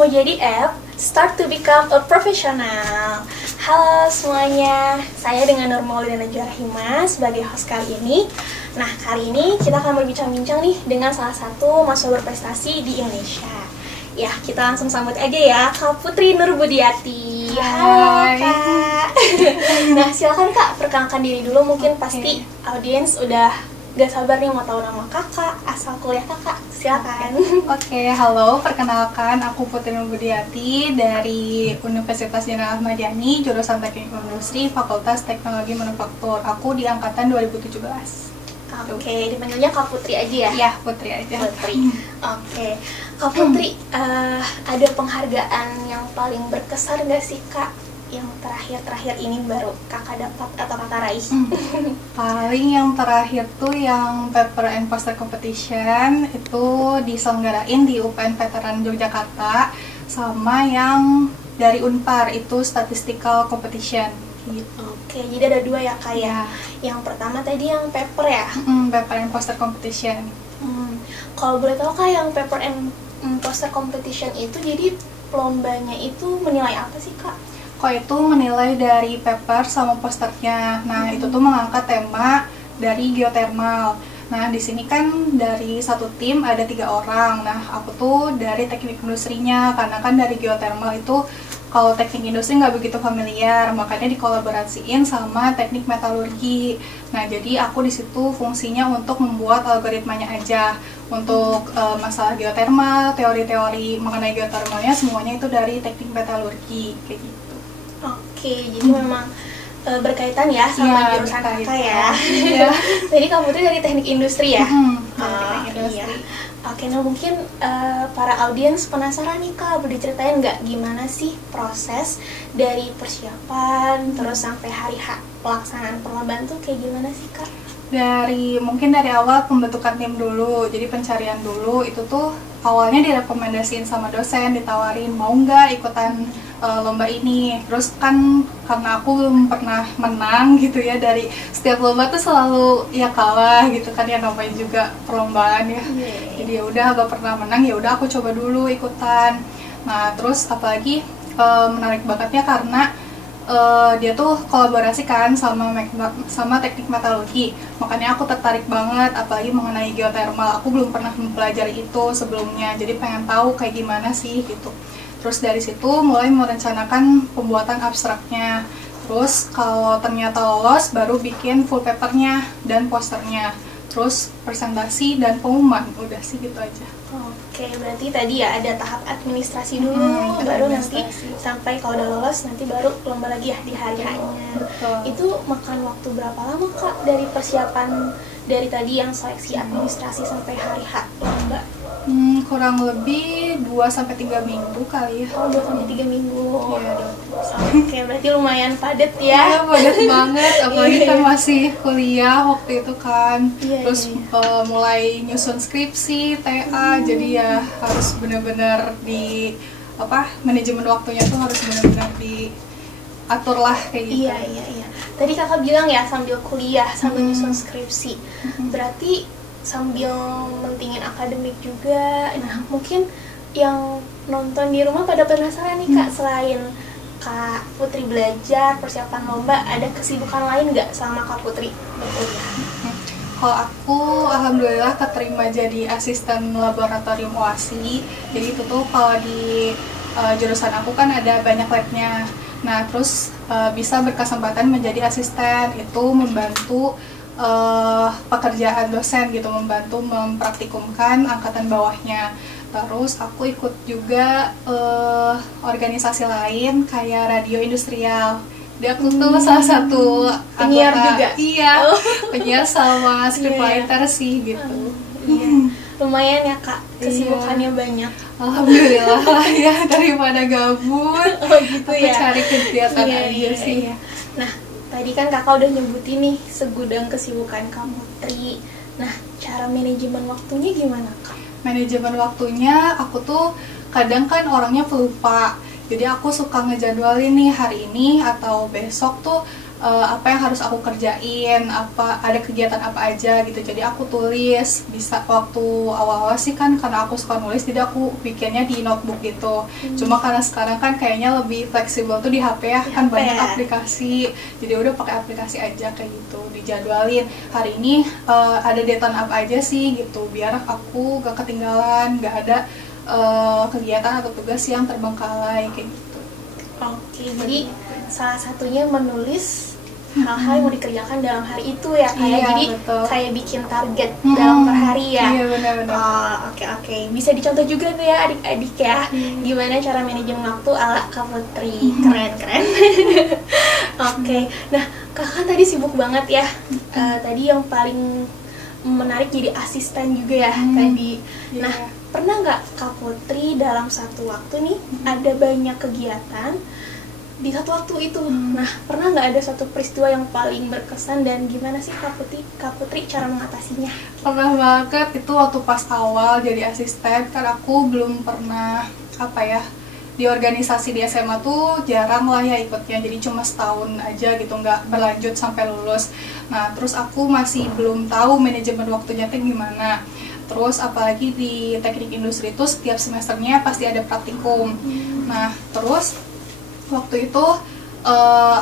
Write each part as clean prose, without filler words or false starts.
mau jadi app, start to become a professional. Halo semuanya, saya dengan Nur Maulida Najwa Rahima sebagai host kali ini. Nah, kali ini kita akan berbincang-bincang nih dengan salah satu mahasiswa berprestasi di Indonesia. Ya, kita langsung sambut aja ya, Kak Putri Nur Budiati. Halo Kak. Nah, silakan Kak, perkenalkan diri dulu. Mungkin pasti audiens udah gak sabar nih mau tahu nama kakak, asal kuliah kakak. Silakan. Oke, halo, perkenalkan aku Putri Nur Budiati dari Universitas Jenderal Ahmad Yani, jurusan Teknik Industri, Fakultas Teknologi Manufaktur. Aku di angkatan 2017. Oke, dipanggilnya Kak Putri aja ya? Ya, Putri aja. Putri. Oke, Kak Putri, ada penghargaan yang paling berkesan gak sih Kak? Yang terakhir ini baru kakak dapat atau kakak raih? Paling yang terakhir tuh yang paper and poster competition itu diselenggarain di UPN Veteran Yogyakarta, sama yang dari Unpar itu statistical competition gitu. Oke, jadi ada dua ya Kak ya. Yang pertama tadi yang paper ya? Paper and poster competition. Kalau boleh tahu Kak, yang paper and poster competition itu jadi lombanya itu menilai apa sih Kak? Kok itu menilai dari paper sama posternya. Nah, itu tuh mengangkat tema dari geothermal. Nah, di sini kan dari satu tim ada 3 orang. Nah, aku tuh dari teknik industrinya, karena kan dari geothermal itu kalau teknik industri nggak begitu familiar, makanya dikolaborasiin sama teknik metalurgi. Nah, jadi aku di situ fungsinya untuk membuat algoritmanya aja. Untuk masalah geothermal, teori-teori mengenai geothermalnya semuanya itu dari teknik metalurgi kayak gitu. Oke, jadi memang berkaitan ya sama jurusan kakak ya. Iya. Jadi kamu tuh dari teknik industri ya? Teknik industri. Iya. Oke, nah mungkin para audiens penasaran nih Kak, boleh ceritain nggak gimana sih proses dari persiapan terus sampai hari H pelaksanaan perlombaan tuh kayak gimana sih Kak? Mungkin dari awal pembentukan tim dulu, jadi pencarian dulu itu tuh awalnya direkomendasiin sama dosen, ditawarin mau nggak ikutan lomba ini. Terus kan karena aku belum pernah menang gitu ya, dari setiap lomba tuh selalu ya kalah gitu kan, ya namanya juga perlombaan ya. Jadi ya udah gak pernah menang, ya udah aku coba dulu ikutan. Nah, terus apalagi menarik bangetnya karena dia tuh kolaborasi kan sama teknik metalurgi, makanya aku tertarik banget, apalagi mengenai geothermal. Aku belum pernah mempelajari itu sebelumnya, jadi pengen tahu kayak gimana sih gitu. Terus dari situ mulai merencanakan pembuatan abstraknya. Terus kalau ternyata lolos, baru bikin full papernya dan posternya. Terus presentasi dan pengumuman, udah sih gitu aja. Oke, berarti tadi ya ada tahap administrasi dulu, baru nanti sampai kalau udah lolos nanti baru lomba lagi ya di hari H-nya. Itu makan waktu berapa lama Kak dari persiapan dari tadi yang seleksi administrasi sampai hari H lomba? Kurang lebih 2-3 minggu kali ya. Oh, 2-3 minggu. Iya. Oke, berarti lumayan padat ya. Iya, padat banget, apalagi kan masih kuliah waktu itu kan. Terus mulai nyusun skripsi, TA, jadi ya harus benar-benar manajemen waktunya tuh harus benar-benar diatur lah kayak gitu. Iya. Tadi kakak bilang ya sambil kuliah, sambil nyusun skripsi. Berarti sambil mentingin akademik juga. Nah, mungkin yang nonton di rumah pada penasaran nih Kak, selain Kak Putri belajar, persiapan lomba, ada kesibukan lain nggak sama Kak Putri berkuliah? Kalau aku alhamdulillah keterima jadi asisten laboratorium OASI. Jadi itu tuh kalau di jurusan aku kan ada banyak labnya. Nah, terus bisa berkesempatan menjadi asisten, itu membantu pekerjaan dosen gitu, membantu mempraktikumkan angkatan bawahnya. Terus aku ikut juga organisasi lain kayak radio industrial. Dia aku tuh salah satu penyiar anggota, juga. Iya, penyiar sama scriptwriter sih gitu. Lumayan ya Kak, kesibukannya banyak. Alhamdulillah lah ya, daripada gabut. Gitu aku ya. cari kegiatan aja sih. Nah, tadi kan kakak udah nyebutin nih segudang kesibukan Kak Putri. Nah, cara manajemen waktunya gimana Kak? Manajemen waktunya, aku tuh kadang kan orangnya pelupa. Jadi aku suka ngejadwalin nih hari ini atau besok tuh apa yang harus aku kerjain, apa ada kegiatan apa aja gitu. Jadi aku tulis, bisa waktu awal-awal sih kan karena aku suka nulis jadi aku bikinnya di notebook gitu. Cuma karena sekarang kan kayaknya lebih fleksibel tuh di HP ya, kan banyak aplikasi. Jadi udah pakai aplikasi aja kayak gitu, dijadwalin hari ini ada deadline apa aja sih gitu, biar aku gak ketinggalan, gak ada kegiatan atau tugas yang terbengkalai kayak gitu. Oke, jadi salah satunya menulis hal-hal yang mau dikerjakan dalam hari itu ya, kayak jadi betul. kayak bikin target dalam per hari ya. Iya benar-benar. Oke. Bisa dicontoh juga tuh ya adik-adik ya, gimana cara manajemen waktu ala Kak Putri. Keren. Oke, nah kakak tadi sibuk banget ya. Tadi yang paling menarik jadi asisten juga ya tadi. Nah, pernah nggak Kak Putri dalam satu waktu nih ada banyak kegiatan di satu waktu itu? Nah, pernah nggak ada satu peristiwa yang paling berkesan dan gimana sih Kak Putri cara mengatasinya? Pernah banget, itu waktu pas awal jadi asisten kan aku belum pernah di organisasi di SMA tuh jarang lah ya ikutnya, jadi cuma setahun aja gitu, nggak berlanjut sampai lulus. Nah terus aku masih belum tahu manajemen waktunya tuh gimana. Terus apalagi di teknik industri itu setiap semesternya pasti ada praktikum. Nah terus waktu itu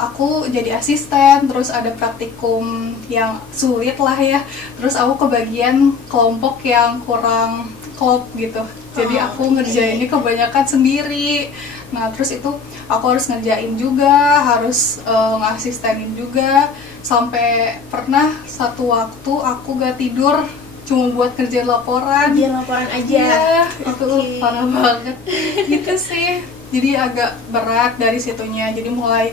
aku jadi asisten, terus ada praktikum yang sulit lah ya. Terus aku kebagian kelompok yang kurang klop gitu. Jadi aku ngerjainnya kebanyakan sendiri. Nah terus itu aku harus ngerjain juga, harus ngasistenin juga. Sampai pernah satu waktu aku gak tidur cuma buat kerjain laporan. Kerjain laporan aja? Iya, itu parah banget gitu sih. Jadi agak berat dari situnya. Jadi mulai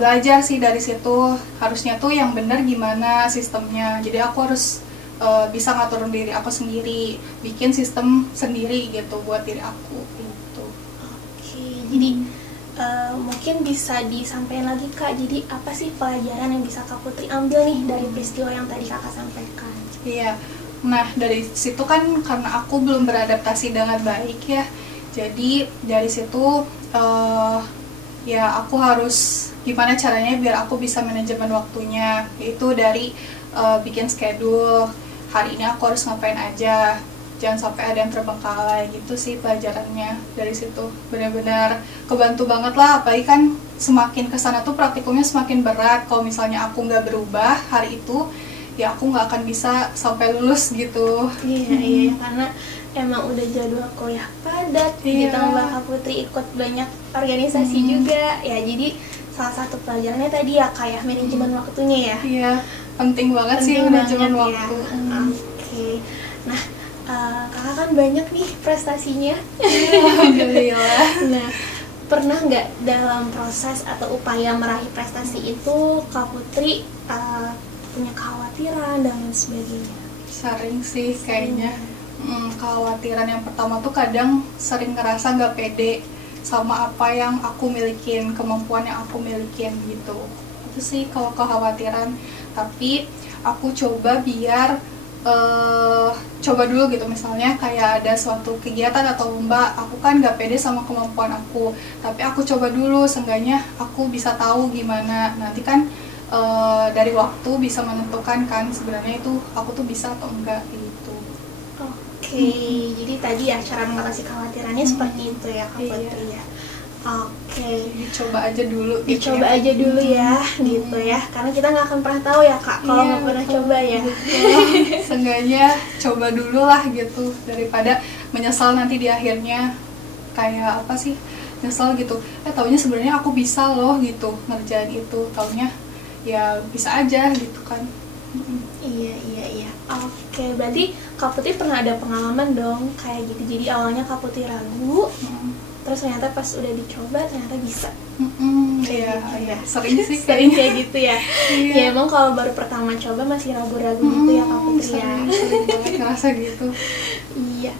belajar sih dari situ. Harusnya tuh yang benar gimana sistemnya. Jadi aku harus bisa ngatur diri aku sendiri, bikin sistem sendiri gitu buat diri aku gitu. Oke, jadi mungkin bisa disampaikan lagi Kak, jadi apa sih pelajaran yang bisa Kak Putri ambil nih dari peristiwa yang tadi Kakak sampaikan? Iya, nah dari situ kan karena aku belum beradaptasi dengan baik ya, jadi dari situ ya aku harus gimana caranya biar aku bisa manajemen waktunya, yaitu dari bikin schedule. Hari ini aku harus ngapain aja, jangan sampai ada yang terbengkalai gitu sih pelajarannya. Dari situ benar-benar kebantu banget lah, apalagi kan semakin kesana tuh praktikumnya semakin berat. Kalau misalnya aku nggak berubah hari itu, ya aku nggak akan bisa sampai lulus gitu. Iya, karena emang udah jadwal kuliah padat, ditambah Kak Putri ikut banyak organisasi juga, ya jadi salah satu pelajarannya tadi ya kayak manajemen waktunya ya. Iya, penting banget sih manajemen waktu. Ya. Oke. Nah, kakak kan banyak nih prestasinya. Alhamdulillah. Nah, pernah nggak dalam proses atau upaya meraih prestasi itu Kak Putri punya kekhawatiran dan lain sebagainya? Sering sih kayaknya. Kekhawatiran yang pertama tuh kadang sering ngerasa nggak pede sama apa yang aku milikin, kemampuan yang aku milikin gitu. Itu sih kalau kekhawatiran. Tapi aku coba biar coba dulu gitu, misalnya kayak ada suatu kegiatan atau lomba, aku kan gak pede sama kemampuan aku, tapi aku coba dulu, seenggaknya aku bisa tahu gimana. Nanti kan dari waktu bisa menentukan kan sebenarnya itu aku tuh bisa atau enggak gitu. Oke, jadi tadi ya cara mengatasi kekhawatirannya seperti itu ya Kak Putri ya. Oke, dicoba aja dulu. Dicoba aja dulu ya, gitu ya. Karena kita nggak akan pernah tahu ya Kak, kalau nggak pernah coba ya. Seenggaknya coba dulu lah gitu, daripada menyesal nanti di akhirnya kayak apa sih, nyesal gitu. Taunya sebenarnya aku bisa loh gitu ngerjain itu, taunya ya bisa aja gitu kan. Iya. Oke, berarti Kak Putri pernah ada pengalaman dong kayak gitu. Jadi awalnya Kak Putri ragu, terus ternyata pas udah dicoba ternyata bisa. Iya, sering sih sering kayak gitu ya. Ya emang kalau baru pertama coba masih ragu-ragu gitu ya Kak Putri ya. Sering banget ngerasa gitu. Iya.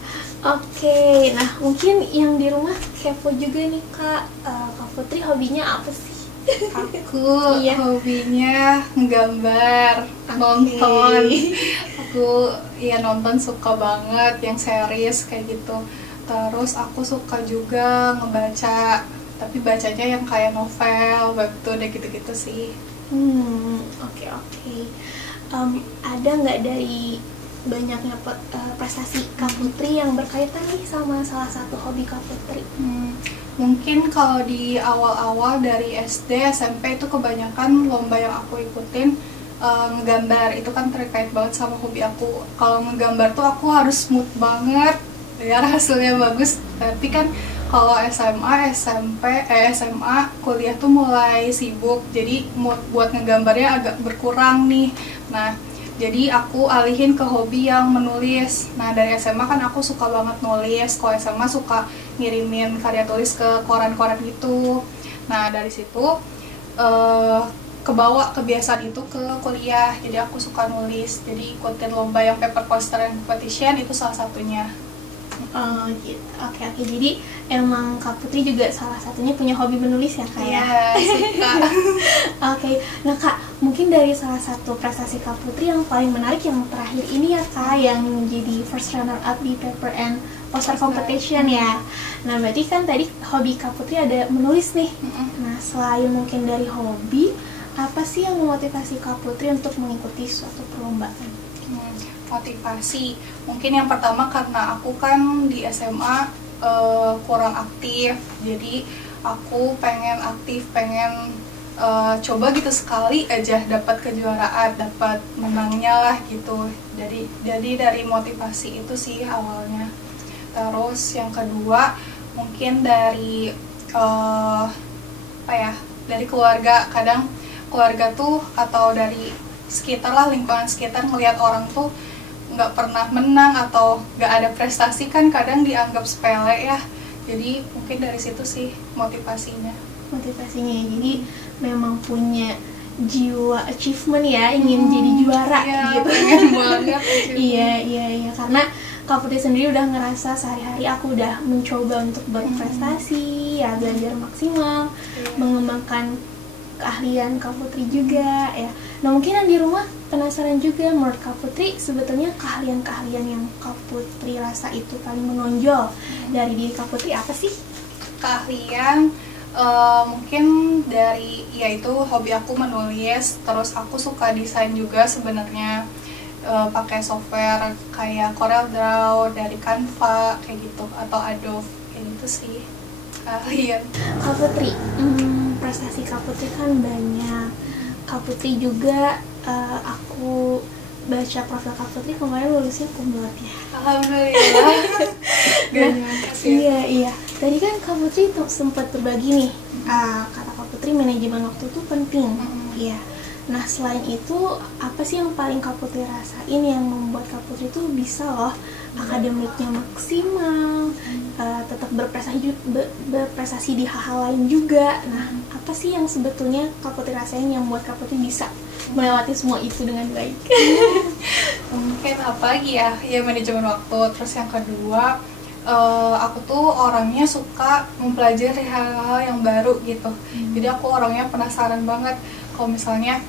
Oke, nah mungkin yang di rumah kepo juga nih Kak, Kak Putri hobinya apa sih? Aku hobinya nggambar, nonton. Aku nonton suka banget yang series kayak gitu. Terus aku suka juga ngebaca tapi bacanya yang kayak novel, webtoon, gitu-gitu sih. Oke. Ada nggak dari banyaknya prestasi Kak Putri yang berkaitan nih sama salah satu hobi Kak Putri? Mungkin kalau di awal-awal dari SD, SMP itu kebanyakan lomba yang aku ikutin ngegambar. Itu kan terkait banget sama hobi aku. Kalau ngegambar tuh aku harus mood banget biar hasilnya bagus. Tapi kan kalau SMA, SMA, kuliah tuh mulai sibuk, jadi mood buat ngegambarnya agak berkurang nih. Nah, jadi aku alihin ke hobi yang menulis. Nah, dari SMA kan aku suka banget nulis. Kalau SMA suka ngirimin karya tulis ke koran-koran gitu. Nah, dari situ kebawa kebiasaan itu ke kuliah. Jadi aku suka nulis. Jadi ikutin lomba yang paper poster and competition itu salah satunya. Gitu. Oke. Jadi emang Kak Putri juga salah satunya punya hobi menulis ya Kak ya? Iya, suka. Oke. Nah Kak, mungkin dari salah satu prestasi Kak Putri yang paling menarik yang terakhir ini ya Kak, yang menjadi first runner up di paper and poster competition ya. Nah berarti kan tadi hobi Kak Putri ada menulis nih. Nah selain mungkin dari hobi, apa sih yang memotivasi Kak Putri untuk mengikuti suatu perlombaan? Motivasi mungkin yang pertama karena aku kan di SMA kurang aktif, jadi aku pengen aktif, pengen coba gitu sekali aja dapat kejuaraan, dapat menangnya lah gitu. Jadi dari motivasi itu sih awalnya. Terus yang kedua mungkin dari dari keluarga. Kadang keluarga tuh atau dari sekitar lah, lingkungan sekitar ngelihat orang tuh nggak pernah menang atau nggak ada prestasi kan kadang dianggap sepele ya. Jadi mungkin dari situ sih motivasinya. Jadi memang punya jiwa achievement ya, ingin jadi juara gitu. Pengen banget. Iya, karena Kak Putri sendiri udah ngerasa sehari-hari aku udah mencoba untuk berprestasi, ya belajar maksimal, mengembangkan keahlian Kak Putri juga ya. Nah mungkin yang di rumah penasaran juga, menurut Kak Putri sebetulnya keahlian-keahlian yang Kak Putri rasa itu paling menonjol dari diri Kak Putri apa sih? Keahlian mungkin dari yaitu hobi aku menulis, terus aku suka desain juga sebenarnya, pakai software kayak CorelDRAW, dari Canva kayak gitu, atau Adobe kayak gitu sih keahlian. Kak Putri, prestasi Kak Putri kan banyak. Kak Putri juga aku baca profil Kak Putri kemarin lulusnya cum laude ya. Alhamdulillah. Iya. Tadi kan Kak Putri sempat berbagi nih, kata Kak Putri manajemen waktu itu penting. Iya. Nah selain itu apa sih yang paling Kak Putri rasain yang membuat Kak Putri itu bisa loh akademiknya maksimal, tetap berprestasi di hal-hal lain juga. Nah apa sih yang sebetulnya Kak Putri rasain yang membuat Kak Putri bisa melewati semua itu dengan baik? Mungkin apa lagi ya manajemen waktu. Terus yang kedua, aku tuh orangnya suka mempelajari hal-hal yang baru gitu. Jadi aku orangnya penasaran banget. Kalau misalnya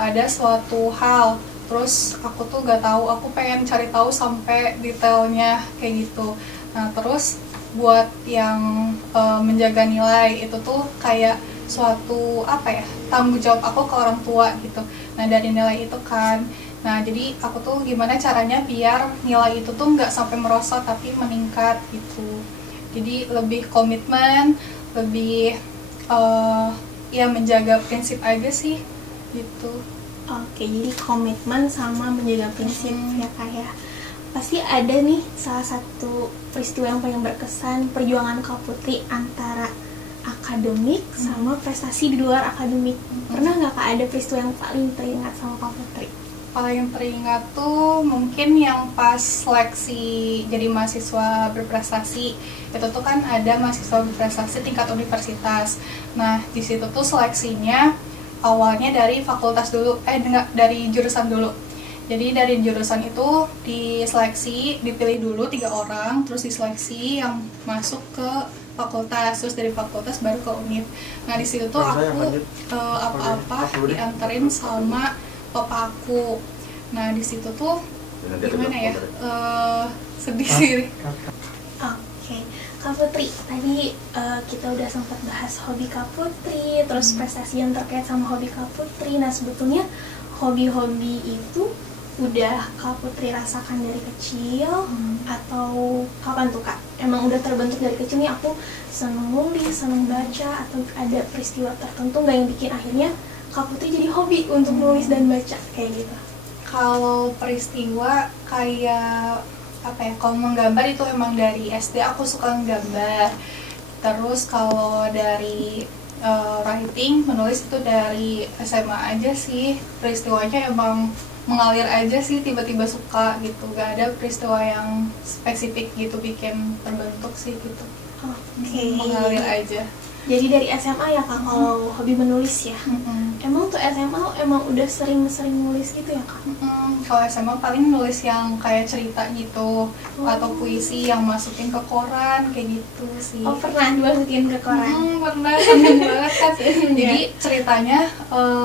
ada suatu hal, terus aku tuh gak tahu, aku pengen cari tahu sampai detailnya kayak gitu. Nah terus buat yang menjaga nilai itu tuh kayak suatu tanggung jawab aku ke orang tua gitu. Nah dari nilai itu kan, nah jadi aku tuh gimana caranya biar nilai itu tuh nggak sampai merosot tapi meningkat gitu. Jadi lebih komitmen, lebih menjaga prinsip aja sih gitu. Oke, jadi komitmen sama menjaga prinsip ya Kak ya. Pasti ada nih salah satu peristiwa yang paling berkesan perjuangan Kak Putri antara akademik sama prestasi di luar akademik. Pernah nggak Kak ada peristiwa yang paling teringat sama Kak Putri? Paling teringat tuh mungkin yang pas seleksi jadi mahasiswa berprestasi. Itu tuh kan ada mahasiswa berprestasi tingkat universitas. Nah di situ tuh seleksinya awalnya dari fakultas dulu, dari jurusan dulu. Jadi dari jurusan itu diseleksi, dipilih dulu 3 orang, terus diseleksi yang masuk ke fakultas, terus dari fakultas baru ke unit. Nah di situ tuh aku apa-apa dianterin sama papa aku. Nah di situ tuh gimana ya, sedih sih. Oke, Kak Kak Putri, tadi kita udah sempat bahas hobi Kak Putri, terus prestasi yang terkait sama hobi Kak Putri. Nah, sebetulnya hobi-hobi itu udah Kak Putri rasakan dari kecil atau kapan tuh Kak? Emang udah terbentuk dari kecil nih, aku seneng nulis, seneng baca, atau ada peristiwa tertentu nggak yang bikin akhirnya Kak Putri jadi hobi untuk nulis dan baca kayak gitu? Kalau peristiwa kayak apa ya, kalau menggambar itu emang dari SD aku suka menggambar. Terus kalau dari writing, menulis itu dari SMA aja sih. Peristiwanya emang mengalir aja sih, tiba-tiba suka gitu. Gak ada peristiwa yang spesifik gitu bikin terbentuk sih gitu. Oke. Mengalir aja. Jadi dari SMA ya Kak kalau hobi menulis ya? Emang tuh SMA emang udah sering-sering nulis gitu ya Kak? Kalau SMA paling nulis yang kayak cerita gitu, atau puisi yang masukin ke koran kayak gitu sih. Oh, pernah dimasukin ke koran? Pernah, seneng banget kan. Jadi ceritanya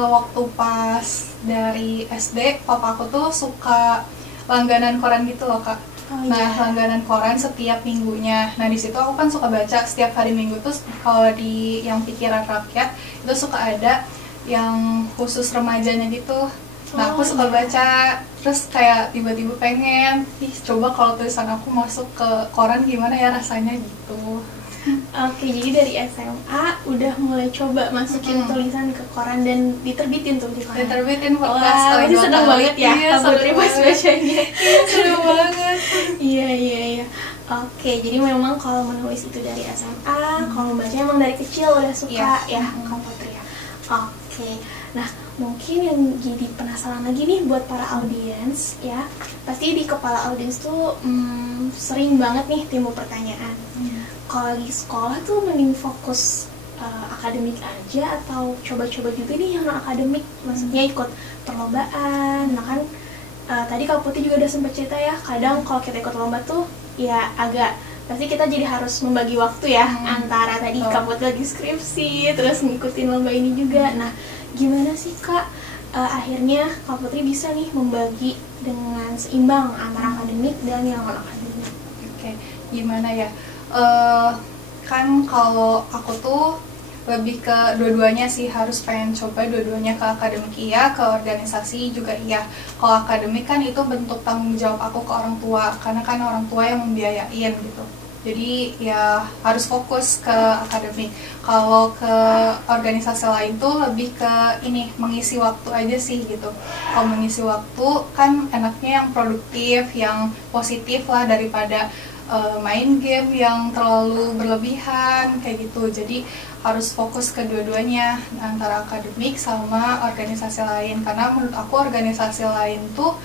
waktu pas dari SD, papa aku tuh suka langganan koran gitu loh Kak. Nah, langganan koran setiap minggunya. Nah, di situ aku kan suka baca setiap hari Minggu tuh. Kalau di yang Pikiran Rakyat itu suka ada yang khusus remajanya gitu. Nah, aku suka baca, terus kayak tiba-tiba pengen, coba kalau tulisan aku masuk ke koran gimana ya rasanya gitu. Oke, jadi dari SMA udah mulai coba masukin tulisan ke koran dan diterbitin tuh di koran. Diterbitin Wah, berarti seneng banget ya Kak Putri pas bacanya. Seneng banget. Iya. Oke, jadi memang kalau menulis itu dari SMA, kalau baca emang dari kecil udah suka ya Kak Putri ya. Oke, nah mungkin yang jadi penasaran lagi nih buat para audiens ya, pasti di kepala audiens tuh sering banget nih timbul pertanyaan. Kalau lagi sekolah tuh mending fokus akademik aja atau coba-coba juga nih yang akademik, maksudnya ikut perlombaan. Nah kan tadi Kak Putri juga udah sempat cerita ya, kadang kalau kita ikut lomba tuh ya agak pasti kita jadi harus membagi waktu ya antara tadi Kak Putri lagi skripsi terus ngikutin lomba ini juga. Nah gimana sih Kak akhirnya Kak Putri bisa nih membagi dengan seimbang antara akademik dan yang non akademik? Oke, gimana ya? Kan kalau aku tuh lebih ke dua-duanya sih, harus pengen coba dua-duanya, ke akademik iya, ke organisasi juga iya. Kalau akademik kan itu bentuk tanggung jawab aku ke orang tua, karena kan orang tua yang membiayain gitu. Jadi ya harus fokus ke akademik. Kalau ke organisasi lain tuh lebih ke ini, mengisi waktu aja sih gitu. Kalau mengisi waktu kan enaknya yang produktif, yang positif lah, daripada main game yang terlalu berlebihan kayak gitu. Jadi harus fokus ke dua-duanya, antara akademik sama organisasi lain, karena menurut aku organisasi lain tuh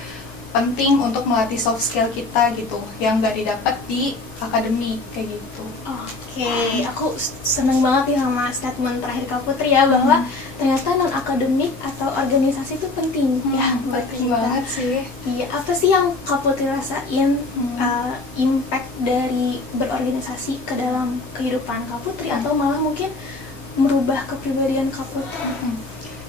penting untuk melatih soft skill kita gitu, yang nggak didapat di akademik kayak gitu. Oke, aku seneng banget nih sama statement terakhir Kak Putri ya, bahwa ternyata non akademik atau organisasi itu penting ya buat penting kita. banget sih. Iya, apa sih yang Kak Putri rasain impact dari berorganisasi ke dalam kehidupan Kak Putri, atau malah mungkin merubah kepribadian Kak Putri?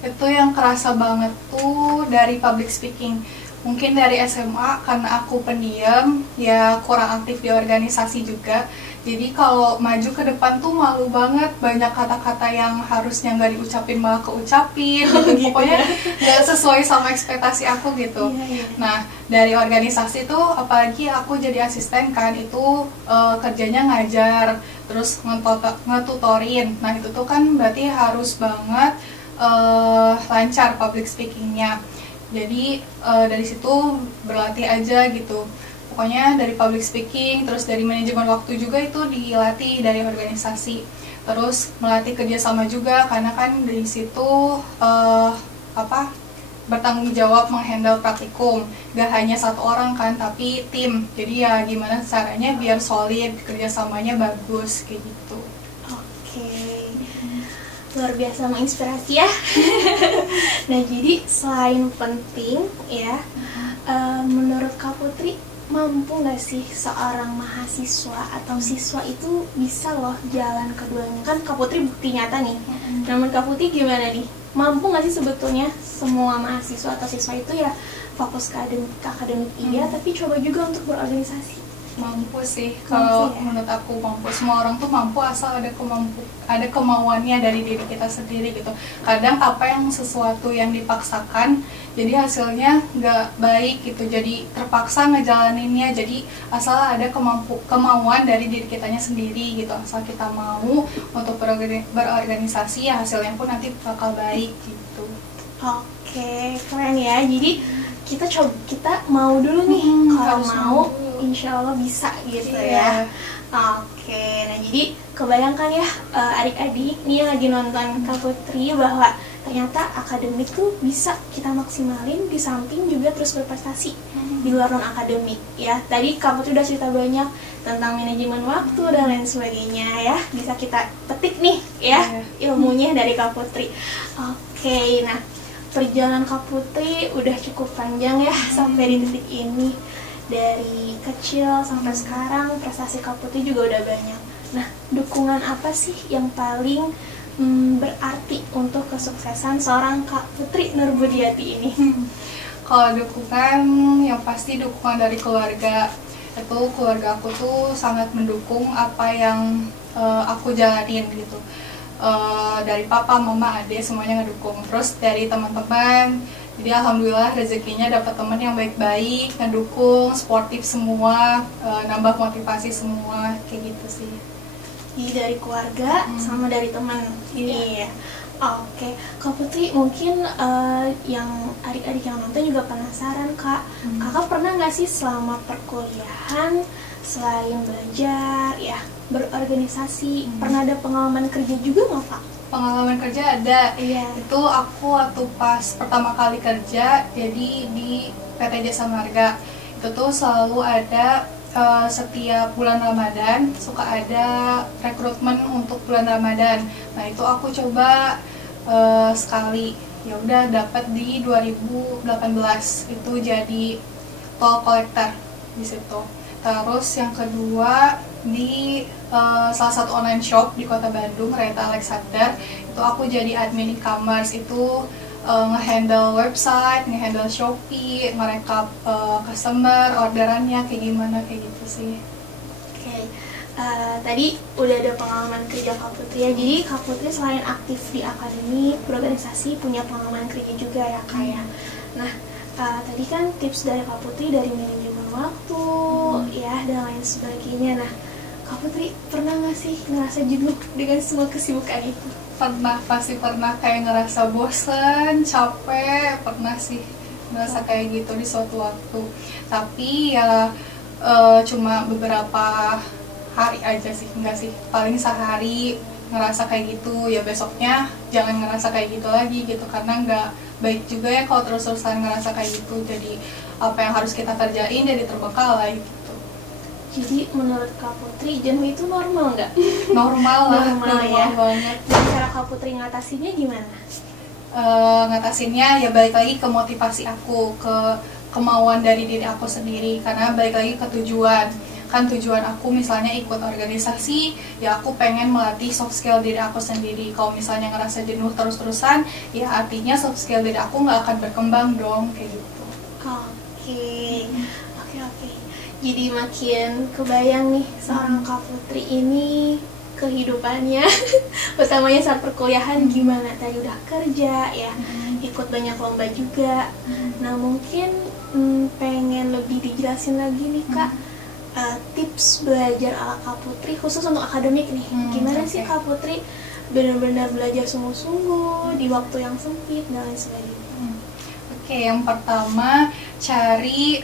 Itu yang kerasa banget tuh dari public speaking. Mungkin dari SMA karena aku pendiam, ya kurang aktif di organisasi juga. Jadi kalau maju ke depan tuh malu banget, banyak kata-kata yang harusnya nggak diucapin malah keucapin gitu. Pokoknya nggak sesuai sama ekspektasi aku gitu. Nah, dari organisasi tuh apalagi aku jadi asisten kan, itu kerjanya ngajar, terus ngetutorin. Nah itu tuh kan berarti harus banget lancar public speakingnya. Jadi dari situ berlatih aja gitu. Pokoknya dari public speaking, terus dari manajemen waktu juga itu dilatih dari organisasi. Terus melatih kerjasama juga, karena kan dari situ bertanggung jawab menghandle praktikum. Gak hanya satu orang kan, tapi tim. Jadi ya gimana caranya biar solid, kerjasamanya bagus kayak gitu. Oke. Luar biasa menginspirasi ya. Nah jadi selain penting ya, menurut Kak Putri mampu nggak sih seorang mahasiswa atau siswa itu bisa loh jalan keduanya? Kan Kak Putri bukti nyata nih. Namun Kak Putri gimana nih? Mampu nggak sih sebetulnya semua mahasiswa atau siswa itu ya fokus ke akademik iya, tapi coba juga untuk berorganisasi? Mampu sih, kalau Mampu ya? menurut aku mampu. Semua orang tuh mampu asal ada kemauannya dari diri kita sendiri gitu. Kadang apa yang sesuatu yang dipaksakan jadi hasilnya nggak baik gitu, jadi terpaksa ngejalaninnya. Jadi asal ada kemauan dari diri kitanya sendiri gitu, asal kita mau untuk berorganisasi ya hasilnya pun nanti bakal baik gitu. Oke, keren ya. Jadi kita mau dulu nih. Kalau harus mau, dulu. insya Allah bisa gitu Iya. ya. Oke, nah jadi kebayangkan ya adik-adik nih yang lagi nonton Kak Putri bahwa ternyata akademik tuh bisa kita maksimalin di samping juga terus berprestasi di luar non akademik ya. Tadi Kak Putri udah cerita banyak tentang manajemen waktu dan lain sebagainya ya. Bisa kita petik nih ya ilmunya dari Kak Putri. Oke, nah perjalanan Kak Putri udah cukup panjang ya sampai di titik ini. Dari kecil sampai sekarang prestasi Kak Putri juga udah banyak. Nah, dukungan apa sih yang paling berarti untuk kesuksesan seorang Kak Putri Nurbudiati ini? Kalau dukungan, yang pasti dukungan dari keluarga. Itu keluarga aku tuh sangat mendukung apa yang aku jalanin gitu. Dari papa, mama, adik semuanya ngedukung. Terus dari teman-teman, jadi alhamdulillah rezekinya dapat teman yang baik-baik, ngedukung, sportif semua, nambah motivasi semua, kayak gitu sih. Jadi dari keluarga sama dari teman ini ya. Oke, Kak Putri mungkin yang adik-adik yang nonton juga penasaran Kak. Kakak pernah nggak sih selama perkuliahan selain belajar ya berorganisasi, pernah ada pengalaman kerja juga nggak Kak? Pengalaman kerja ada. Iya. Itu aku waktu pas pertama kali kerja, jadi di PT Jasa Marga. Itu tuh selalu ada setiap bulan Ramadan suka ada rekrutmen untuk bulan Ramadan. Nah itu aku coba sekali, ya udah dapat di 2018 itu jadi toll collector di situ. Terus yang kedua di salah satu online shop di Kota Bandung, Reta Alexander, itu aku jadi admin e-commerce. Itu ngehandle website, ngehandle Shopee, ngerekap customer, orderannya kayak gimana, kayak gitu sih. Oke, tadi udah ada pengalaman kerja Kak Putri ya. Jadi Kak Putri selain aktif di akademi, berorganisasi, punya pengalaman kerja juga ya Kak ya. Nah, tadi kan tips dari Kak Putri dari manajemen waktu ya dan lain sebagainya. Nah, Kak Putri pernah nggak sih ngerasa jenuh dengan semua kesibukan itu? Pernah, pasti pernah, kayak ngerasa bosen, capek, pernah sih ngerasa kayak gitu di suatu waktu. Tapi ya cuma beberapa hari aja sih, enggak sih, paling sehari ngerasa kayak gitu, ya besoknya jangan ngerasa kayak gitu lagi gitu, karena nggak baik juga ya kalau terus-terusan ngerasa kayak gitu. Jadi apa yang harus kita kerjain jadi terbengkalai gitu. Jadi menurut Kak Putri jenuh itu normal nggak? Normal lah, Normal ya. banget. Dan cara Kak Putri ngatasinnya gimana? Ngatasinnya ya balik lagi ke motivasi aku, ke kemauan dari diri aku sendiri, karena balik lagi ke tujuan. Kan tujuan aku misalnya ikut organisasi, ya aku pengen melatih soft skill diri aku sendiri. Kalau misalnya ngerasa jenuh terus-terusan, ya artinya soft skill diri aku nggak akan berkembang dong, kayak gitu. Oke. Jadi makin kebayang nih seorang Kak Putri ini kehidupannya utamanya saat perkuliahan gimana. Tadi udah kerja ya, ikut banyak lomba juga. Nah mungkin pengen lebih dijelasin lagi nih Kak, tips belajar ala Kak Putri khusus untuk akademik nih. Gimana sih Kak Putri benar-benar belajar sungguh-sungguh di waktu yang sempit dan lain sebagainya? Oke, yang pertama cari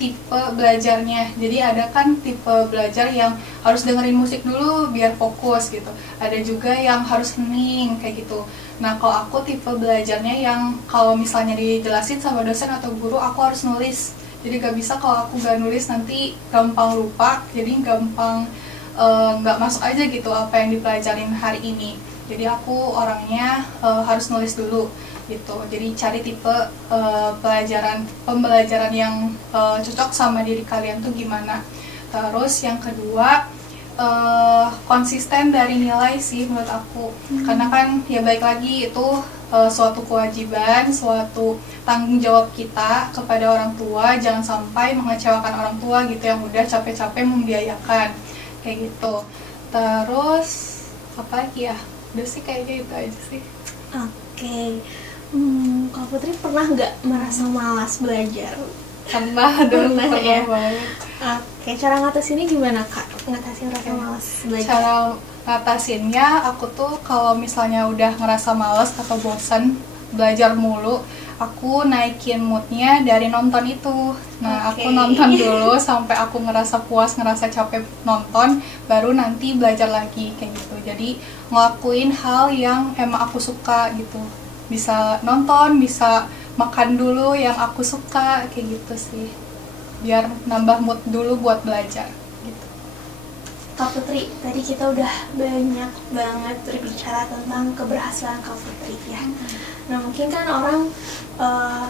tipe belajarnya. Jadi ada kan tipe belajar yang harus dengerin musik dulu biar fokus gitu. Ada juga yang harus hening kayak gitu. Nah kalau aku tipe belajarnya yang kalau misalnya dijelasin sama dosen atau guru aku harus nulis. Jadi gak bisa kalau aku gak nulis nanti gampang lupa. Jadi gampang gak masuk aja gitu apa yang dipelajarin hari ini. Jadi aku orangnya harus nulis dulu gitu. Jadi cari tipe pembelajaran yang cocok sama diri kalian tuh gimana. Terus yang kedua konsisten dari nilai sih menurut aku. Karena kan ya baik lagi itu suatu kewajiban, suatu tanggung jawab kita kepada orang tua, jangan sampai mengecewakan orang tua gitu yang udah capek-capek membiayakan kayak gitu. Terus apa lagi ya, udah sih kayaknya itu aja sih. Oke. Kak Putri pernah nggak merasa malas belajar? Pernah ya? banget. Oke, cara ngatasinnya gimana Kak? Ngatasin rasa malas belajar? Cara ngatasinnya, aku tuh kalau misalnya udah ngerasa malas atau bosan belajar mulu, aku naikin moodnya dari nonton itu. Nah, aku nonton dulu sampai aku ngerasa puas, ngerasa capek nonton, baru nanti belajar lagi kayak gitu. Jadi ngelakuin hal yang emang aku suka gitu. Bisa nonton, bisa makan dulu yang aku suka kayak gitu sih. Biar nambah mood dulu buat belajar gitu. Kak Putri, tadi kita udah banyak banget berbicara tentang keberhasilan Kak Putri ya. Nah mungkin kan orang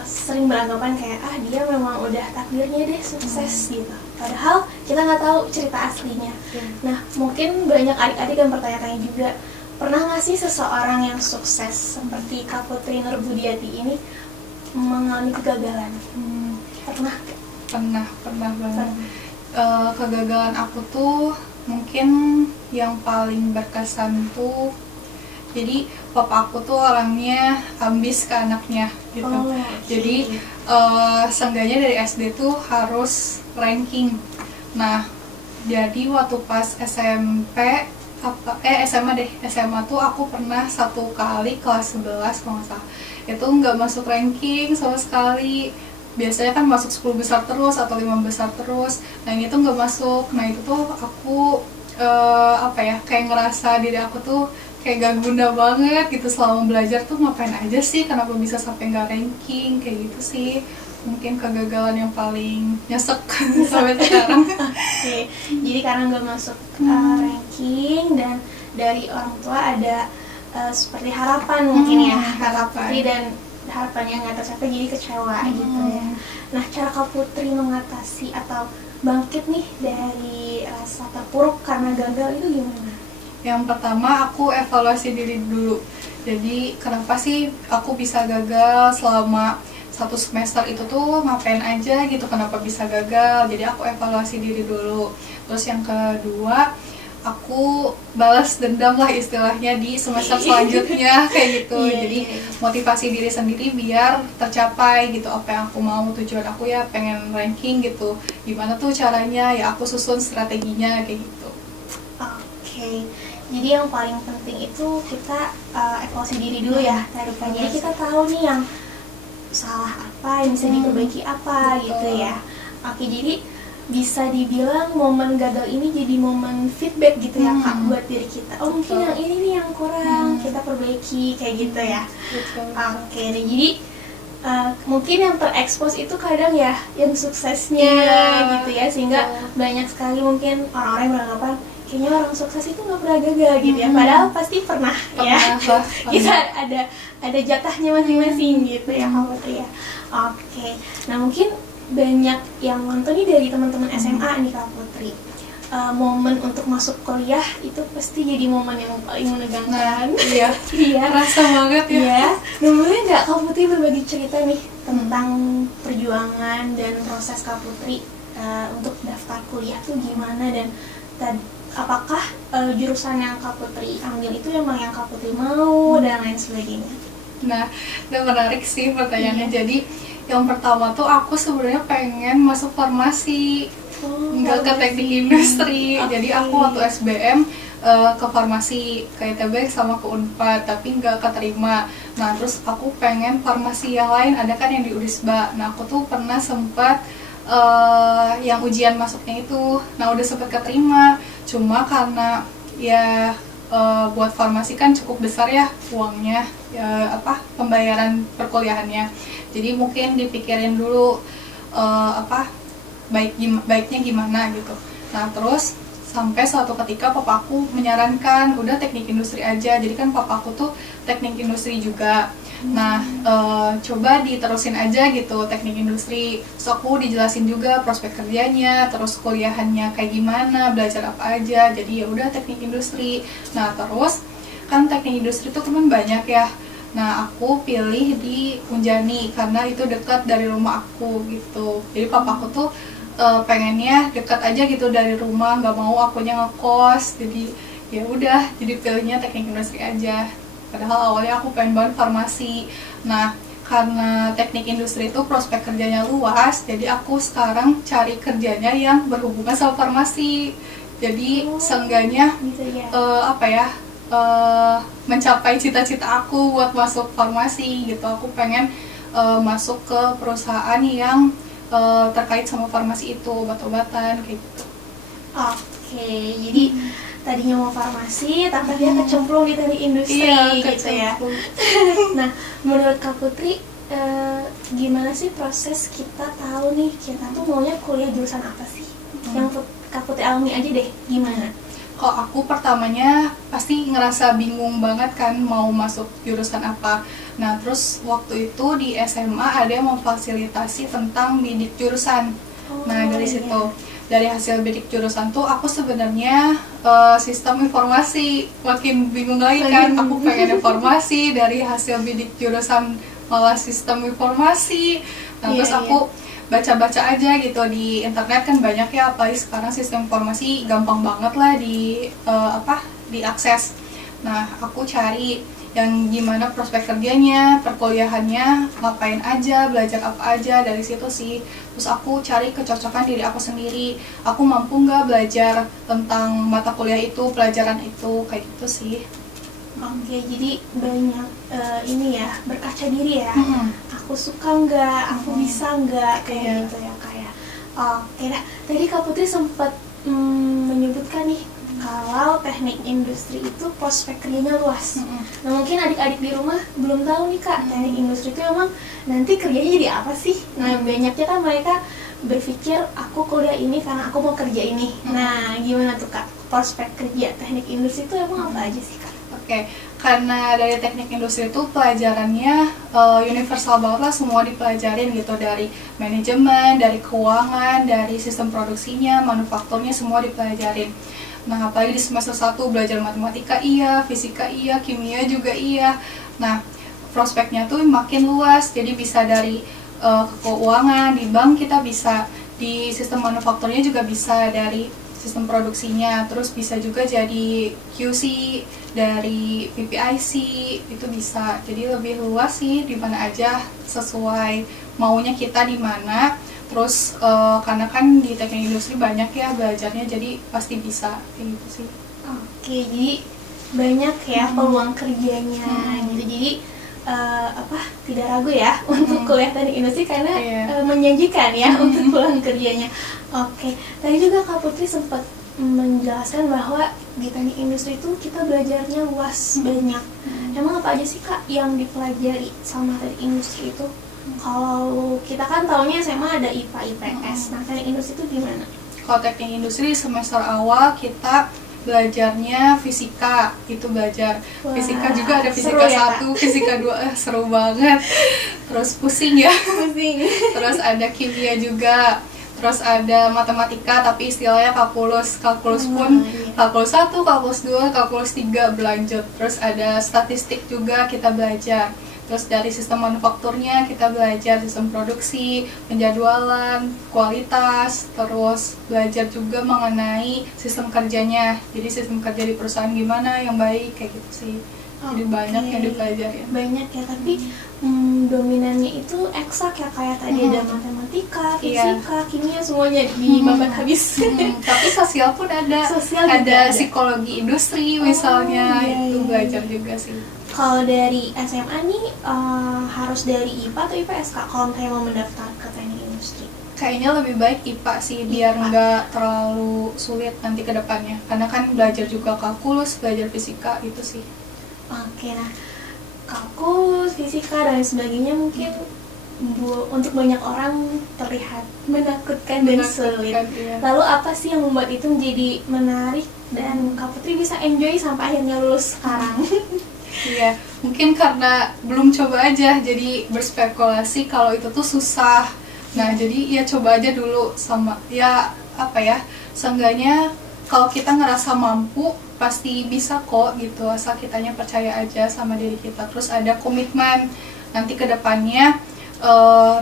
sering beranggapan kayak dia memang udah takdirnya deh sukses gitu. Padahal kita nggak tahu cerita aslinya. Nah mungkin banyak adik-adik yang bertanya-tanya juga, pernah nggak sih seseorang yang sukses seperti Kak Putri Nurbudiati ini mengalami kegagalan? Pernah? Pernah banget. Kegagalan aku tuh mungkin yang paling berkesan tuh, jadi papa aku tuh orangnya ambis ke anaknya gitu. Jadi seenggaknya dari SD tuh harus ranking. Nah jadi waktu pas SMA tuh aku pernah satu kali kelas 11 kalau nggak salah, itu nggak masuk ranking sama sekali. Biasanya kan masuk 10 besar terus atau 5 besar terus, nah ini tuh nggak masuk. Nah itu tuh aku kayak ngerasa diri aku tuh kayak gak guna banget gitu. Selama belajar tuh ngapain aja sih, kenapa bisa sampai nggak ranking kayak gitu sih. Mungkin kegagalan yang paling nyesek sampai sekarang. Jadi karena nggak masuk ranking dan dari orang tua ada seperti harapan mungkin ya Kak Putri, dan harapannya nggak tercapai jadi kecewa gitu ya. Nah cara Kak Putri mengatasi atau bangkit nih dari rasa terpuruk karena gagal itu gimana? Yang pertama aku evaluasi diri dulu. Jadi kenapa sih aku bisa gagal selama satu semester itu tuh, ngapain aja gitu, kenapa bisa gagal. Jadi aku evaluasi diri dulu. Terus yang kedua, aku balas dendam lah istilahnya di semester selanjutnya kayak gitu. Jadi motivasi diri sendiri biar tercapai gitu apa yang aku mau. Tujuan aku ya pengen ranking gitu, gimana tuh caranya, ya aku susun strateginya kayak gitu. Jadi yang paling penting itu kita evaluasi diri dulu ya tadi kan. Jadi kita tahu nih yang salah apa, yang bisa diperbaiki apa gitu ya. Jadi bisa dibilang momen gagal ini jadi momen feedback gitu ya Kak buat diri kita. Mungkin yang ini nih yang kurang, kita perbaiki kayak gitu ya. Jadi mungkin yang terekspos itu kadang ya yang suksesnya gitu ya, sehingga banyak sekali mungkin orang-orang yang beranggapan kayaknya orang sukses itu nggak pernah gagal gitu ya. Padahal pasti pernah ya. Kita ada jatahnya masing-masing gitu ya Kak Putri ya. Nah mungkin banyak yang nonton nih dari teman-teman SMA nih Kak Putri. Momen untuk masuk kuliah itu pasti jadi momen yang paling menegangkan. Iya, rasa banget ya. Iya. Nah, boleh nggak Kak Putri berbagi cerita nih tentang perjuangan dan proses Kak Putri untuk daftar kuliah tuh gimana, dan apakah jurusan yang Kak Putri ambil itu emang yang Kak Putri mau dan lain sebagainya? Nah, itu menarik sih pertanyaannya. Jadi yang pertama tuh aku sebenarnya pengen masuk farmasi, nggak ke teknik industri. Jadi aku waktu SBM ke farmasi, ke ITB sama ke Unpad, tapi nggak keterima. Nah terus aku pengen farmasi yang lain, ada kan yang di Unisba. Nah aku tuh pernah sempat yang ujian masuknya itu, nah udah sempat keterima. Cuma karena ya buat farmasi kan cukup besar ya uangnya, pembayaran perkuliahannya. Jadi mungkin dipikirin dulu baiknya gimana gitu. Nah terus sampai suatu ketika papaku menyarankan udah teknik industri aja. Jadi kan papaku tuh teknik industri juga. Nah, coba diterusin aja gitu teknik industri. So aku dijelasin juga prospek kerjanya, terus kuliahannya kayak gimana, belajar apa aja. Jadi ya udah teknik industri. Nah, terus kan teknik industri itu kan banyak ya. Nah, aku pilih di Unjani karena itu dekat dari rumah aku gitu. Jadi papaku tuh pengennya dekat aja gitu dari rumah, nggak mau akunya ngekos. Jadi ya udah, jadi pilihnya teknik industri aja. Padahal awalnya aku pengen banget farmasi. Nah, karena teknik industri itu prospek kerjanya luas, jadi aku sekarang cari kerjanya yang berhubungan sama farmasi. Jadi seenggaknya Gitu ya. mencapai cita-cita aku buat masuk farmasi gitu. Aku pengen masuk ke perusahaan yang terkait sama farmasi itu, obat-obatan kayak gitu. Oke, jadi tadinya mau farmasi, tapi dia kecemplung di teknik industri gitu ya. Nah, menurut Kak Putri, gimana sih proses kita tahu nih kita tuh maunya kuliah jurusan apa sih? Yang Kak Putri alami aja deh, gimana? Kalau aku pertamanya pasti ngerasa bingung banget kan mau masuk jurusan apa. Nah, terus waktu itu di SMA ada yang memfasilitasi tentang bidik jurusan. Nah, dari situ, dari hasil bidik jurusan tuh aku sebenarnya sistem informasi makin bingung lagi kan. Aku pengen informasi dari hasil bidik jurusan malah sistem informasi. Nah, terus aku baca-baca aja gitu di internet kan banyak ya, apalagi sekarang sistem informasi gampang banget lah diakses. Nah, aku cari yang gimana prospek kerjanya, perkuliahannya, ngapain aja, belajar apa aja, dari situ sih. Terus aku cari kecocokan diri aku sendiri, aku mampu nggak belajar tentang mata kuliah itu, pelajaran itu, kayak gitu sih. Oke, jadi banyak ini ya, berkaca diri ya. Aku suka nggak, aku bisa nggak, kayak gitu ya kayak. Oke, nah tadi Kak Putri sempat menyebutkan nih kalau teknik industri itu prospek kerjanya luas. Nah, mungkin adik-adik di rumah belum tahu nih Kak, teknik industri itu emang nanti kerjanya jadi apa sih? Nah, banyaknya kan mereka berpikir aku kuliah ini karena aku mau kerja ini. Nah, gimana tuh Kak, prospek kerja teknik industri itu emang apa aja sih Kak? Oke, karena dari teknik industri itu pelajarannya universal banget lah, semua dipelajarin gitu, dari manajemen, dari keuangan, dari sistem produksinya, manufakturnya, semua dipelajarin. Nah, apalagi di semester 1 belajar matematika iya, fisika iya, kimia juga iya. Nah, prospeknya tuh makin luas, jadi bisa dari keuangan, di bank kita bisa, di sistem manufakturnya juga bisa, dari sistem produksinya, terus bisa juga jadi QC dari PPIC, itu bisa. Jadi lebih luas sih, di mana aja sesuai maunya kita di mana. Terus karena kan di teknik industri banyak ya belajarnya, jadi pasti bisa kayak gitu sih. Oke, jadi banyak ya peluang kerjanya gitu. Jadi tidak ragu ya untuk kuliah teknik industri karena menjanjikan ya untuk peluang kerjanya. Oke, tadi juga Kak Putri sempat menjelaskan bahwa di teknik industri itu kita belajarnya luas, banyak. Emang apa aja sih Kak yang dipelajari sama teknik industri itu? Kalau kita kan taunya SMA ada IPA, IPS. Nah, teknik industri itu gimana? Kalau teknik industri semester awal kita belajarnya fisika, itu belajar fisika juga, ada fisika ya, 1, fisika 2, seru banget. Terus pusing ya. Pusing. Terus ada kimia juga. Terus ada matematika tapi istilahnya kalkulus. Kalkulus pun kalkulus 1, kalkulus 2, kalkulus 3 berlanjut. Terus ada statistik juga kita belajar. Terus dari sistem manufakturnya kita belajar sistem produksi, penjadwalan, kualitas, terus belajar juga mengenai sistem kerjanya. Jadi sistem kerja di perusahaan gimana yang baik, kayak gitu sih. Jadi banyak yang dipelajari. Banyak ya, tapi dominannya itu eksak ya, kayak tadi ada matematika, fisika, kimia, semuanya dibabat habis. Tapi sosial pun ada. Ada psikologi industri misalnya, itu belajar juga sih. Kalau dari SMA nih harus dari IPA atau IPS Kak kalau misalnya mau mendaftar ke teknik industri? Kayaknya lebih baik IPA sih, biar nggak terlalu sulit nanti ke depannya. Karena kan belajar juga kalkulus, belajar fisika, itu sih. Oke, nah kalkulus, fisika, dan sebagainya mungkin untuk banyak orang terlihat menakutkan dan sulit. Iya. Lalu apa sih yang membuat itu menjadi menarik dan Kak Putri bisa enjoy sampai akhirnya lulus sekarang? Iya, mungkin karena belum coba aja, jadi berspekulasi kalau itu tuh susah. Nah, jadi ya coba aja dulu sama ya apa ya, seenggaknya kalau kita ngerasa mampu pasti bisa kok gitu, asal kitanya percaya aja sama diri kita, terus ada komitmen nanti ke depannya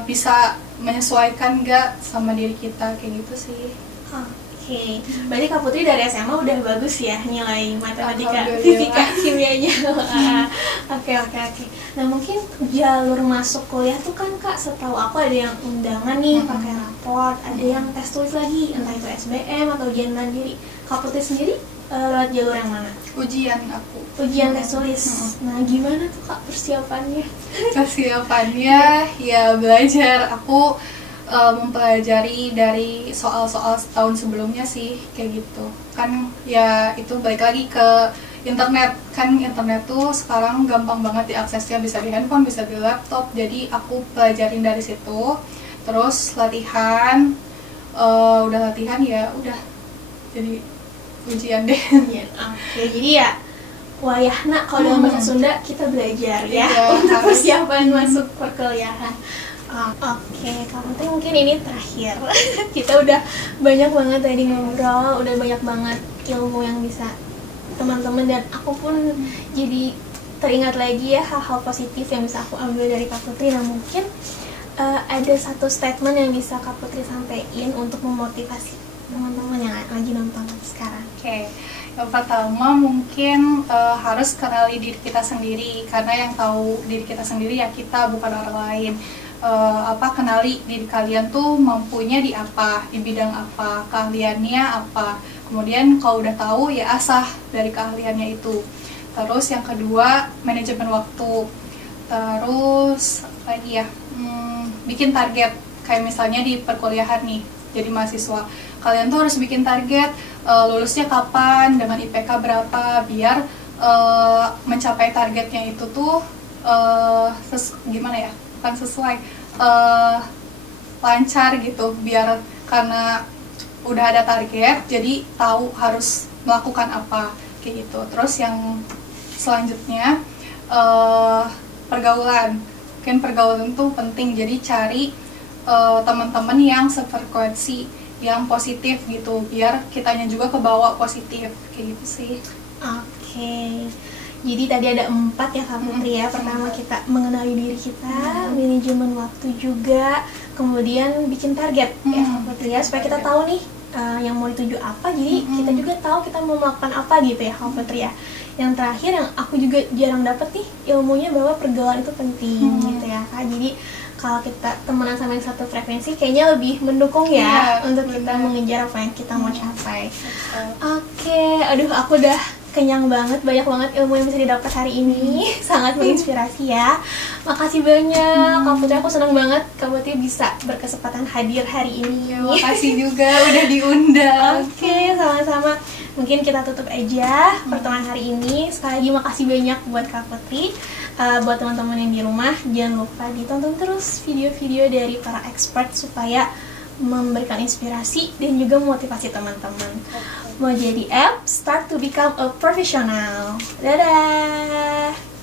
bisa menyesuaikan nggak sama diri kita kayak gitu sih. Oke, berarti Kak Putri dari SMA udah bagus ya nilai matematika, Alhamdulillah. fisika, kimianya. Oke. Nah mungkin jalur masuk kuliah tuh kan Kak, setahu aku ada yang undangan nih pakai raport, ada yang tes tulis lagi, entah itu SBM atau ujian mandiri. Kak Putri sendiri lewat jalur yang mana? Ujian aku. Ujian tes tulis. Nah gimana tuh Kak persiapannya? Persiapannya ya belajar. Aku mempelajari dari soal-soal tahun sebelumnya sih, kayak gitu kan. Ya itu balik lagi ke internet, kan internet tuh sekarang gampang banget diaksesnya, bisa di handphone, bisa di laptop, jadi aku pelajarin dari situ, terus latihan. Udah latihan ya udah jadi ujian deh. Oke, jadi ya wayahna kalau dalam bahasa Sunda kita belajar ya Iya, untuk harus. persiapan masuk perkuliahan. Oke, Kak Putri mungkin ini terakhir. Kita udah banyak banget tadi ngobrol, udah banyak banget ilmu yang bisa teman-teman dan aku pun jadi teringat lagi ya hal-hal positif yang bisa aku ambil dari Kak Putri. Nah mungkin ada satu statement yang bisa Kak Putri sampaikan untuk memotivasi teman-teman yang lagi nonton sekarang. Oke, yang pertama mungkin harus kenali diri kita sendiri, karena yang tahu diri kita sendiri ya kita, bukan orang lain. Kenali diri kalian tuh mampunya di apa, di bidang apa, keahliannya apa. Kemudian kalau udah tahu ya asah dari keahliannya itu. Terus yang kedua, manajemen waktu. Terus apa lagi ya, bikin target. Kayak misalnya di perkuliahan nih, jadi mahasiswa, kalian tuh harus bikin target lulusnya kapan, dengan IPK berapa, biar mencapai targetnya itu tuh gimana ya, bukan sesuai, lancar gitu, biar karena udah ada target jadi tahu harus melakukan apa kayak gitu. Terus yang selanjutnya pergaulan, mungkin pergaulan tuh penting, jadi cari teman-teman yang sefrekuensi, yang positif gitu, biar kitanya juga kebawa positif kayak gitu sih. Oke, jadi tadi ada 4 ya Kak Putri ya. Pertama kita mengenali diri kita, manajemen waktu juga, kemudian bikin target ya Kak Putri ya, supaya kita tahu nih yang mau dituju apa, jadi kita juga tahu kita mau melakukan apa gitu ya Kak Putri ya. Yang terakhir yang aku juga jarang dapet nih ilmunya, bahwa pergaulan itu penting gitu ya Kak. Jadi kalau kita temenan sama yang satu frekuensi kayaknya lebih mendukung ya untuk kita mengejar apa yang kita mau capai. Oke, aduh aku udah kenyang banget, banyak banget ilmu yang bisa didapat hari ini. Sangat menginspirasi ya. Makasih banyak Kak Putri, aku senang banget Kak Putri bisa berkesempatan hadir hari ini. Makasih juga udah diundang. Oke, sama-sama. Mungkin kita tutup aja pertemuan hari ini. Sekali lagi makasih banyak buat Kak Putri. Buat teman-teman yang di rumah, jangan lupa ditonton terus video-video dari para expert supaya memberikan inspirasi dan juga motivasi teman-teman. Mau jadi app, start to become a professional. Dadah!